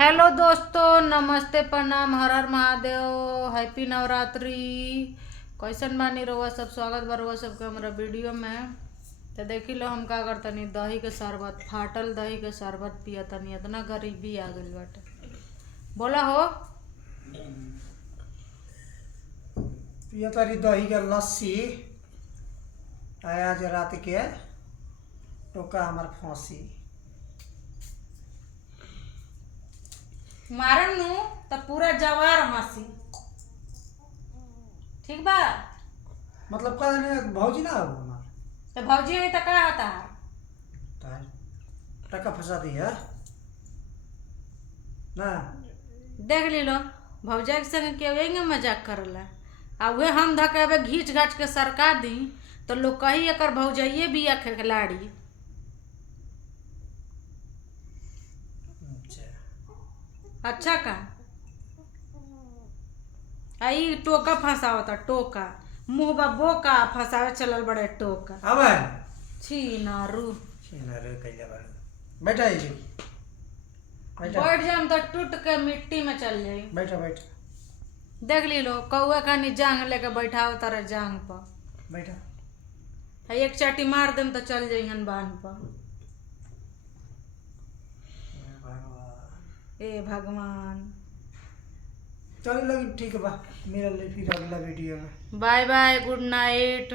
Hello दोस्तों, नमस्ते, प्रणाम, हर हर महादेव, हैप्पी नवरात्रि। कैसन बानी रहुआ सब? स्वागत बा रहुआ सबके हमारा वीडियो में। तो देखी लो हम का करतनी, दही के शरबत, फाटल दही के शरबत पियतनी। इतना गरीबी आ गइल बाटे। बोला हो पिया तारी दही के लस्सी आज रात के टोका हमार फांसी। मारन नु तो पूरा जवार हंसी। ठीक बा? मतलब का जाने भौजी ना हो हमार तो भौजी है तो का होता है? तार टका फंसा दी है ना। देख ली लो, भौजा के संग के यही मजाक करला। आ वे हम धके घींच घाच के सरका दी तो लोग कही एकर भौजाइए बिया खिलाड़ी। अच्छा का आई टोका फंसावता, टोका मुंह बा बोका फंसावे चलल बड़े टोका। अब छी नारू रे कइले बा बैठा है जी, बैठा बैठ जाम तो टूट के मिट्टी में चल जाई। बैठा बैठा देख ली लो, कौआ खानी जांग लेके बैठाओ तारे जांग पर। बैठा एक चाटी मार देम तो चल जाइहन बांध पर। ए भगवान। चलो लगी ठीक है बा, मेरा ले फिर अगला वीडियो में। Bye bye, good night.